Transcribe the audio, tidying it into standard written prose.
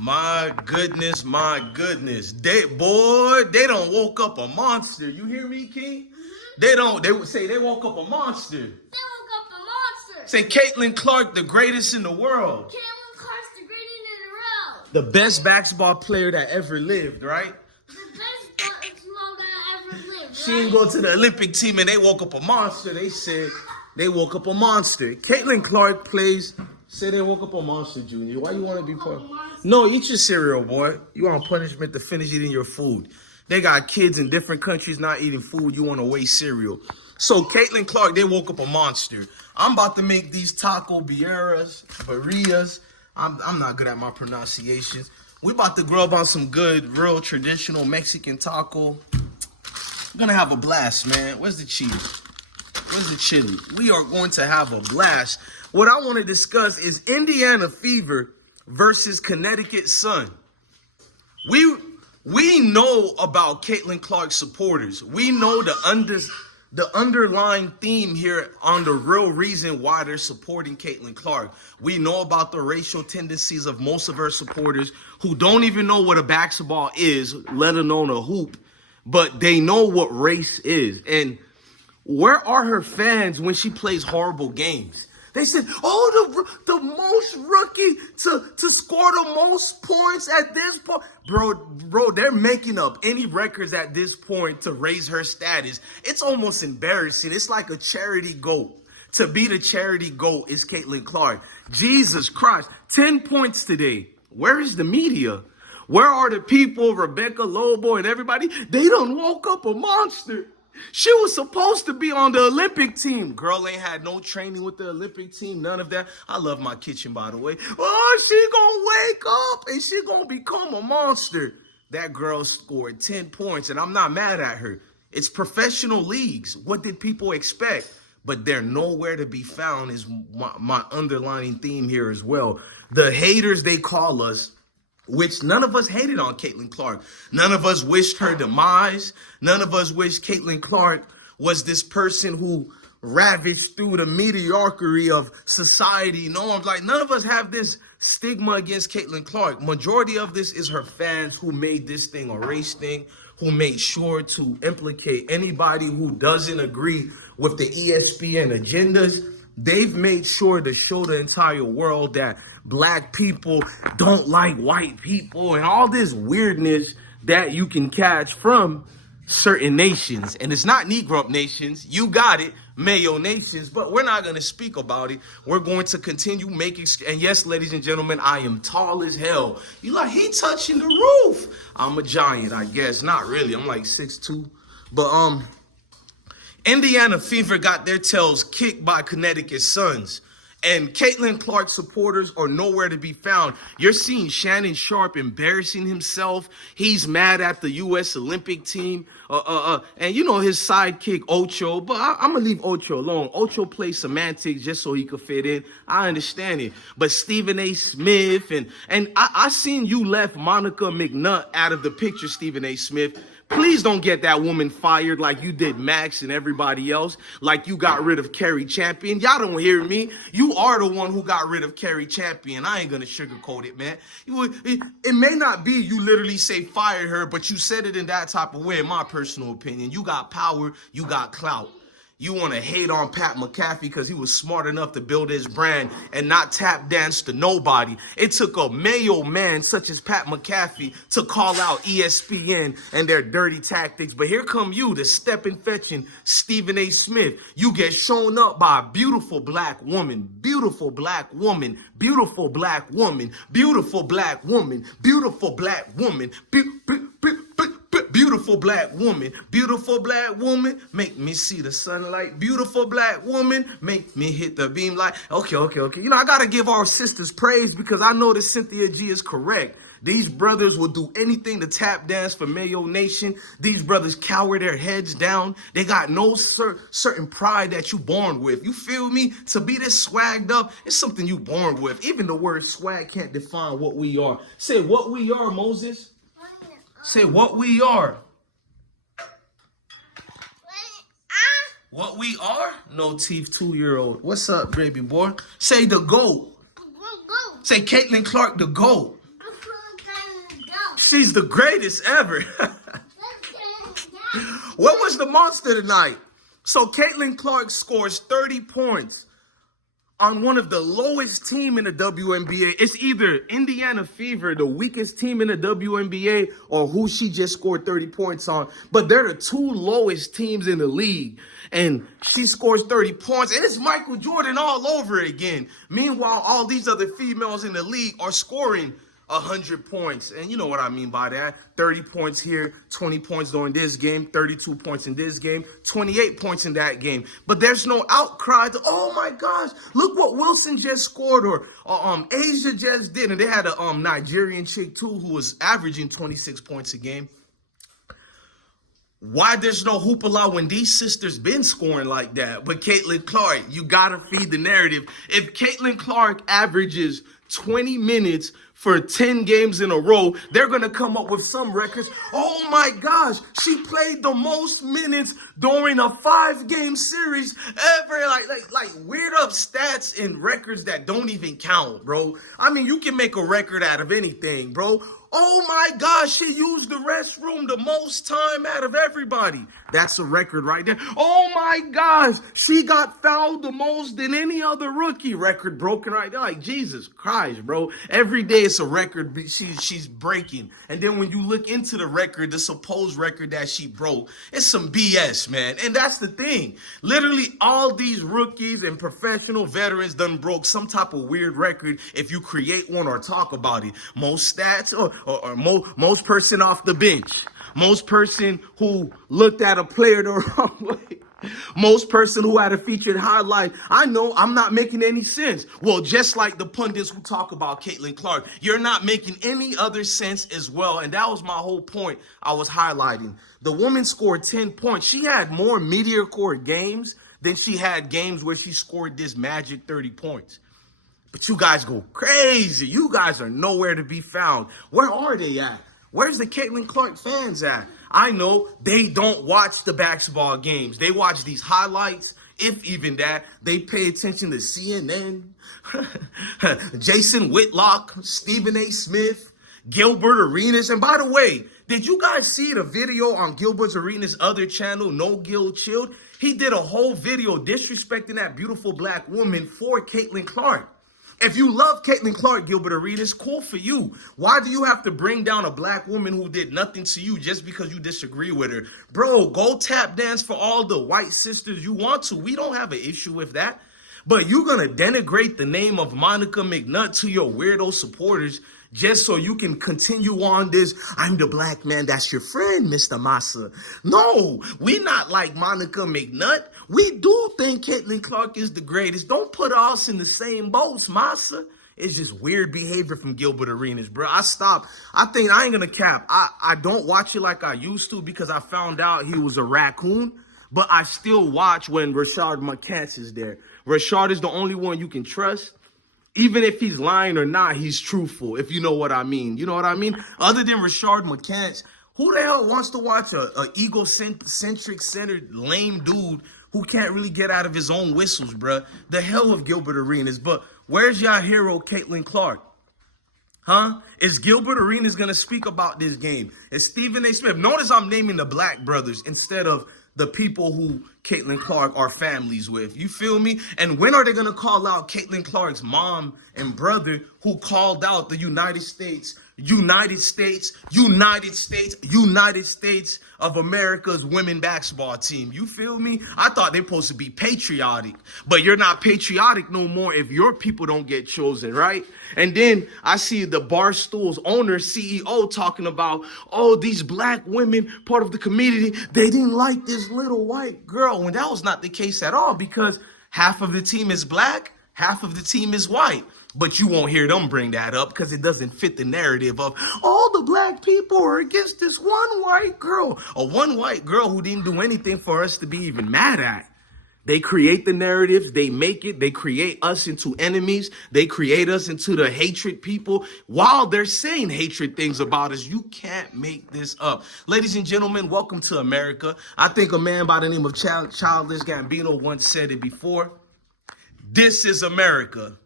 My goodness, my goodness. They don't woke up a monster. You hear me, King? They would say they woke up a monster. They woke up a monster. Say Caitlin Clark, the greatest in the world. Caitlin Clark's the greatest in the world. The best basketball player that ever lived, right? The best basketball that ever lived. She didn't go to the Olympic team and they woke up a monster. They said they woke up a monster. Caitlin Clark plays. Say they woke up a monster, Junior. Why you want to be part? No, eat your cereal, boy. You want punishment to finish eating your food. They got kids in different countries not eating food. You want to waste cereal. So Caitlin Clark, they woke up a monster. I'm about to make these taco birrias. I'm not good at my pronunciations. We about to grill up on some good, real traditional Mexican taco. We're gonna have a blast, man. Where's the cheese? Where's the chili? We are going to have a blast. What I want to discuss is Indiana Fever versus Connecticut Sun. We know about Caitlin Clark supporters. We know the underlying theme here on the real reason why they're supporting Caitlin Clark. We know about the racial tendencies of most of her supporters who don't even know what a basketball is, let alone a hoop, but they know what race is. And where are her fans when she plays horrible games? They said, oh, the most rookie to score the most points at this point. Bro, they're making up any records at this point to raise her status. It's almost embarrassing. It's like a charity goat. To be the charity goat is Caitlin Clark. Jesus Christ, 10 points today. Where is the media? Where are the people, Rebecca Lobo and everybody? They done woke up a monster. She was supposed to be on the Olympic team. Girl ain't had no training with the Olympic team, none of that. I love my kitchen, by the way. Oh, she gonna wake up and she gonna become a monster. That girl scored 10 points, and I'm not mad at her. It's professional leagues. What did people expect? But they're nowhere to be found is my underlining theme here as well. The haters, they call us, which none of us hated on Caitlin Clark. None of us wished her demise. None of us wished Caitlin Clark was this person who ravaged through the mediocrity of society. None of us have this stigma against Caitlin Clark. Majority of this is her fans who made this thing a race thing, who made sure to implicate anybody who doesn't agree with the ESPN agendas. They've made sure to show the entire world that black people don't like white people and all this weirdness that you can catch from certain nations. And it's not Negro nations. You got it. Mayo nations. But we're not going to speak about it. We're going to continue making. And yes, ladies and gentlemen, I am tall as hell. You like, he touching the roof. I'm a giant, I guess. Not really. I'm like 6'2". But, Indiana Fever got their tails kicked by Connecticut Suns. And Caitlin Clark supporters are nowhere to be found. You're seeing Shannon Sharp embarrassing himself. He's mad at the U.S. Olympic team. And you know his sidekick, Ocho. But I'm going to leave Ocho alone. Ocho plays semantics just so he could fit in. I understand it. But Stephen A. Smith and I seen you left Monica McNutt out of the picture, Stephen A. Smith. Please don't get that woman fired like you did Max and everybody else, like you got rid of Carrie Champion. Y'all don't hear me. You are the one who got rid of Carrie Champion. I ain't going to sugarcoat it, man. It may not be you literally say fire her, but you said it in that type of way, in my personal opinion. You got power. You got clout. You want to hate on Pat McAfee because he was smart enough to build his brand and not tap dance to nobody. It took a Mayo man such as Pat McAfee to call out ESPN and their dirty tactics. But here come you, the stepping fetching Stephen A. Smith. You get shown up by a beautiful black woman, beautiful black woman, beautiful black woman, beautiful black woman, beautiful black woman, beautiful black woman, beautiful black woman, make me see the sunlight. Beautiful black woman, make me hit the beam light. Okay. You know, I got to give our sisters praise because I know that Cynthia G is correct. These brothers will do anything to tap dance for Mayo Nation. These brothers cower their heads down. They got no certain pride that you born with. You feel me? To be this swagged up, it's something you born with. Even the word swag can't define what we are. Say what we are, Moses. Say what we are. What we are? No teeth 2-year-old. What's up, baby boy? Say the GOAT. Say Caitlin Clark the GOAT. She's the greatest ever. Let's get down. What was the monster tonight? So Caitlin Clark scores 30 points on one of the lowest team in the WNBA. It's either Indiana Fever, the weakest team in the WNBA, or who she just scored 30 points on. But they're the two lowest teams in the league. And she scores 30 points. And it's Michael Jordan all over again. Meanwhile, all these other females in the league are scoring 100 points. And you know what I mean by that. 30 points here, 20 points during this game, 32 points in this game, 28 points in that game. But there's no outcry to, oh my gosh, look what Wilson just scored, or Asia just did. And they had a Nigerian chick too who was averaging 26 points a game. Why there's no hoopla when these sisters been scoring like that? But Caitlin Clark, you gotta feed the narrative. If Caitlin Clark averages 20 minutes for 10 games in a row, they're going to come up with some records. Oh my gosh, she played the most minutes during a 5-game series ever. Like weird up stats and records that don't even count, bro. I mean, you can make a record out of anything, bro. Oh my gosh, she used the restroom the most time out of everybody. That's a record right there. Oh my gosh, she got fouled the most than any other rookie. Record broken right there. Like, Jesus Christ, bro. Every day it's a record she's breaking. And then when you look into the record, the supposed record that she broke, it's some BS, man. And that's the thing. Literally all these rookies and professional veterans done broke some type of weird record if you create one or talk about it. Most stats or most person off the bench. Most person who looked at a player the wrong way. Most person who had a featured highlight. I know I'm not making any sense. Well, just like the pundits who talk about Caitlin Clark, you're not making any other sense as well. And that was my whole point I was highlighting. The woman scored 10 points. She had more mediocre games than she had games where she scored this magic 30 points. But you guys go crazy. You guys are nowhere to be found. Where are they at? Where's the Caitlin Clark fans at? I know they don't watch the basketball games. They watch these highlights, if even that. They pay attention to CNN, Jason Whitlock, Stephen A. Smith, Gilbert Arenas. And by the way, did you guys see the video on Gilbert Arenas' other channel, No Gil Chilled? He did a whole video disrespecting that beautiful black woman for Caitlin Clark. If you love Caitlin Clark, Gilbert Arenas, cool for you. Why do you have to bring down a black woman who did nothing to you just because you disagree with her? Bro, go tap dance for all the white sisters you want to. We don't have an issue with that. But you're going to denigrate the name of Monica McNutt to your weirdo supporters just so you can continue on this, I'm the black man that's your friend, Mr. Massa. No, we not like Monica McNutt. We do think Caitlin Clark is the greatest. Don't put us in the same boats, Massa. It's just weird behavior from Gilbert Arenas, bro. I stopped. I think I ain't going to cap. I don't watch it like I used to because I found out he was a raccoon. But I still watch when Rashard McCants is there. Rashard is the only one you can trust. Even if he's lying or not, he's truthful, if you know what I mean. You know what I mean? Other than Rashard McCants, who the hell wants to watch a egocentric, centered, lame dude who can't really get out of his own whistles, bruh? The hell of Gilbert Arenas. But where's your hero, Caitlin Clark? Huh? Is Gilbert Arenas going to speak about this game? Is Stephen A. Smith? Notice I'm naming the black brothers instead of the people who Caitlin Clark are families with. You feel me? And when are they going to call out Caitlin Clark's mom and brother who called out the United States of America's women basketball team? You feel me? I thought they're supposed to be patriotic, but you're not patriotic no more if your people don't get chosen, right? And then I see the Barstool's owner, CEO, talking about, oh, these black women, part of the community, they didn't like this little white girl. When that was not the case at all, because half of the team is black, half of the team is white. But you won't hear them bring that up because it doesn't fit the narrative of all the black people are against this one white girl. A one white girl who didn't do anything for us to be even mad at. They create the narratives, they make it, they create us into enemies, they create us into the hatred people while they're saying hatred things about us. You can't make this up. Ladies and gentlemen, welcome to America. I think a man by the name of Childish Gambino once said it before. This is America.